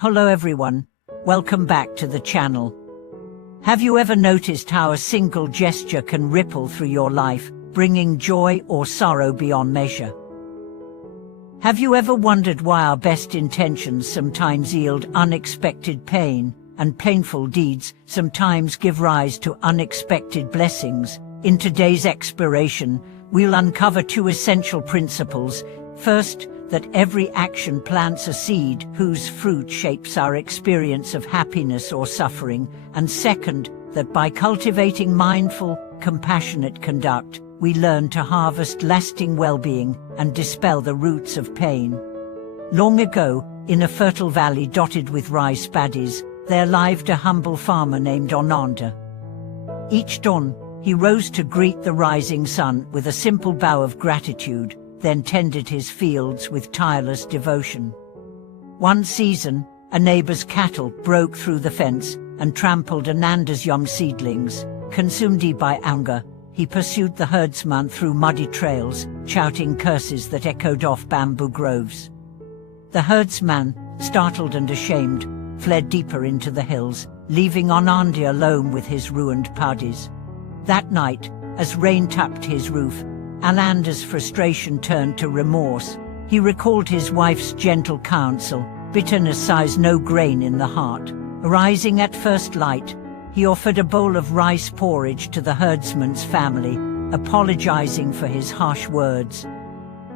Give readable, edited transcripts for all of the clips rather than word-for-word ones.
Hello everyone, welcome back to the channel. Have you ever noticed how a single gesture can ripple through your life, bringing joy or sorrow beyond measure? Have you ever wondered why our best intentions sometimes yield unexpected pain, and painful deeds sometimes give rise to unexpected blessings? In today's exploration, we'll uncover two essential principles. First, that every action plants a seed whose fruit shapes our experience of happiness or suffering, and second, that by cultivating mindful, compassionate conduct, we learn to harvest lasting well-being and dispel the roots of pain. Long ago, in a fertile valley dotted with rice paddies, there lived a humble farmer named Ananda. Each dawn, he rose to greet the rising sun with a simple bow of gratitude, then tended his fields with tireless devotion. One season, a neighbor's cattle broke through the fence and trampled Ananda's young seedlings. Consumed by anger, he pursued the herdsman through muddy trails, shouting curses that echoed off bamboo groves. The herdsman, startled and ashamed, fled deeper into the hills, leaving Ananda alone with his ruined paddies. That night, as rain tapped his roof, Ananda's frustration turned to remorse. He recalled his wife's gentle counsel, "Bitterness sighs no grain in the heart." Arising at first light, he offered a bowl of rice porridge to the herdsman's family, apologizing for his harsh words.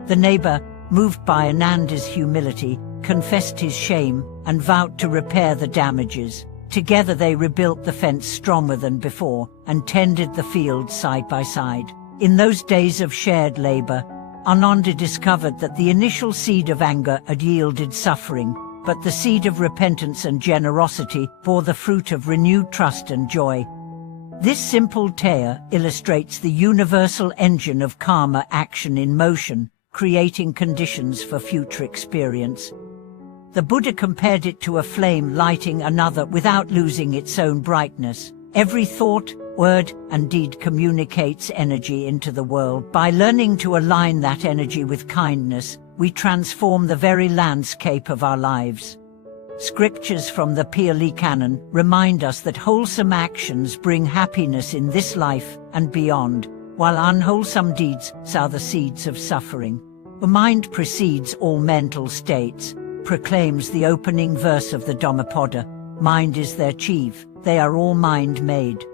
The neighbor, moved by Ananda's humility, confessed his shame and vowed to repair the damages. Together they rebuilt the fence stronger than before and tended the fields side by side. In those days of shared labor, Ananda discovered that the initial seed of anger had yielded suffering, but the seed of repentance and generosity bore the fruit of renewed trust and joy. This simple tale illustrates the universal engine of karma action in motion, creating conditions for future experience. The Buddha compared it to a flame lighting another without losing its own brightness. Every thought, word, and deed communicates energy into the world. By learning to align that energy with kindness, we transform the very landscape of our lives. Scriptures from the Pali Canon remind us that wholesome actions bring happiness in this life and beyond, while unwholesome deeds sow the seeds of suffering. The mind precedes all mental states, proclaims the opening verse of the Dhammapada. Mind is their chief, they are all mind-made.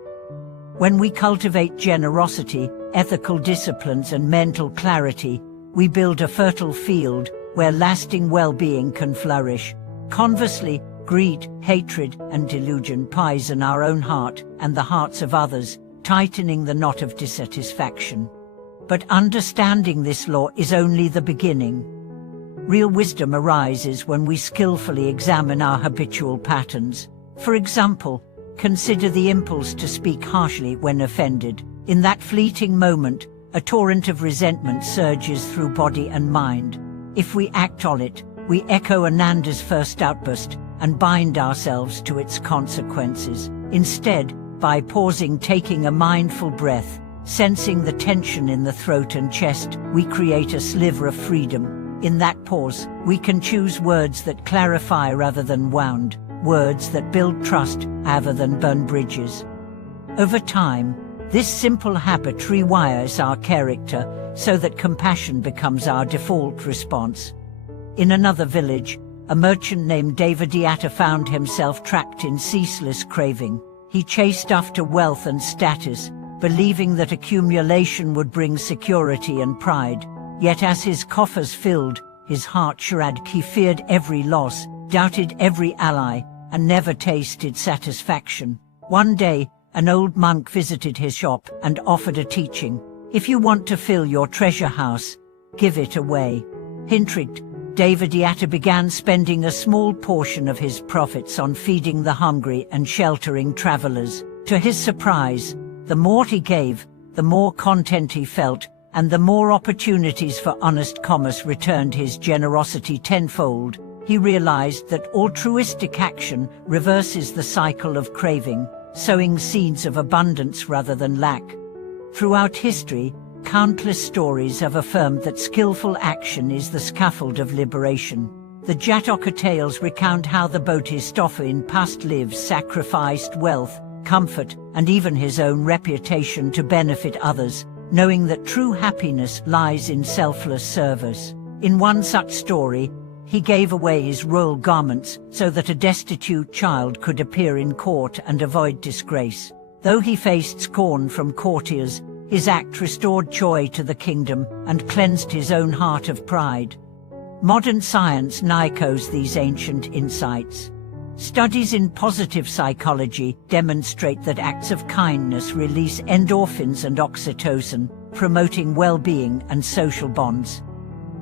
When we cultivate generosity, ethical disciplines and mental clarity, we build a fertile field where lasting well-being can flourish. Conversely, greed, hatred, and delusion poison our own heart and the hearts of others, tightening the knot of dissatisfaction. But understanding this law is only the beginning. Real wisdom arises when we skillfully examine our habitual patterns. For example, consider the impulse to speak harshly when offended. In that fleeting moment, a torrent of resentment surges through body and mind. If we act on it, we echo Ananda's first outburst and bind ourselves to its consequences. Instead, by pausing, taking a mindful breath, sensing the tension in the throat and chest, we create a sliver of freedom. In that pause, we can choose words that clarify rather than wound, words that build trust rather than burn bridges. Over time, this simple habit rewires our character so that compassion becomes our default response. In another village, a merchant named Devadatta found himself trapped in ceaseless craving. He chased after wealth and status, believing that accumulation would bring security and pride. Yet as his coffers filled, his heart shrank. He feared every loss, doubted every ally, and never tasted satisfaction. One day, an old monk visited his shop and offered a teaching. "If you want to fill your treasure house, give it away." Intrigued, Devadatta began spending a small portion of his profits on feeding the hungry and sheltering travelers. To his surprise, the more he gave, the more content he felt, and the more opportunities for honest commerce returned his generosity tenfold. He realized that altruistic action reverses the cycle of craving, sowing seeds of abundance rather than lack. Throughout history, countless stories have affirmed that skillful action is the scaffold of liberation. The Jataka tales recount how the Bodhisattva in past lives sacrificed wealth, comfort, and even his own reputation to benefit others, knowing that true happiness lies in selfless service. In one such story, he gave away his royal garments so that a destitute child could appear in court and avoid disgrace. Though he faced scorn from courtiers, his act restored joy to the kingdom and cleansed his own heart of pride. Modern science now echoes these ancient insights. Studies in positive psychology demonstrate that acts of kindness release endorphins and oxytocin, promoting well-being and social bonds.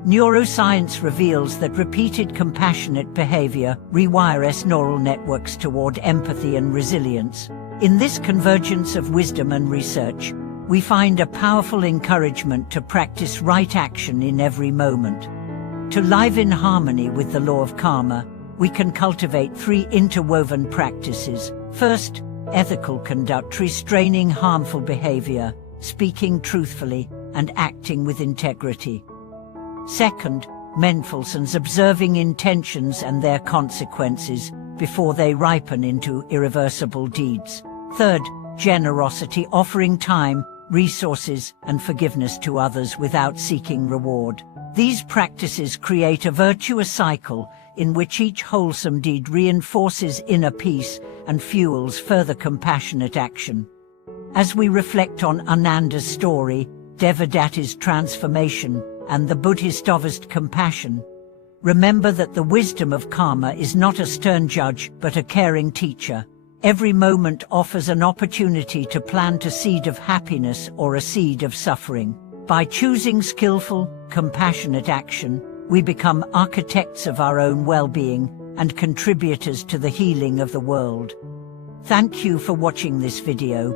Neuroscience reveals that repeated compassionate behavior rewires neural networks toward empathy and resilience. In this convergence of wisdom and research, we find a powerful encouragement to practice right action in every moment. To live in harmony with the law of karma, we can cultivate 3 interwoven practices. First, ethical conduct, restraining harmful behavior, speaking truthfully, and acting with integrity. Second, mindfulness, observing intentions and their consequences before they ripen into irreversible deeds. Third, generosity, offering time, resources, and forgiveness to others without seeking reward. These practices create a virtuous cycle in which each wholesome deed reinforces inner peace and fuels further compassionate action. As we reflect on Ananda's story, Devadatta's transformation, and the Bodhisattva's compassion, remember that the wisdom of karma is not a stern judge but a caring teacher. Every moment offers an opportunity to plant a seed of happiness or a seed of suffering. By choosing skillful, compassionate action, we become architects of our own well-being and contributors to the healing of the world. Thank you for watching this video.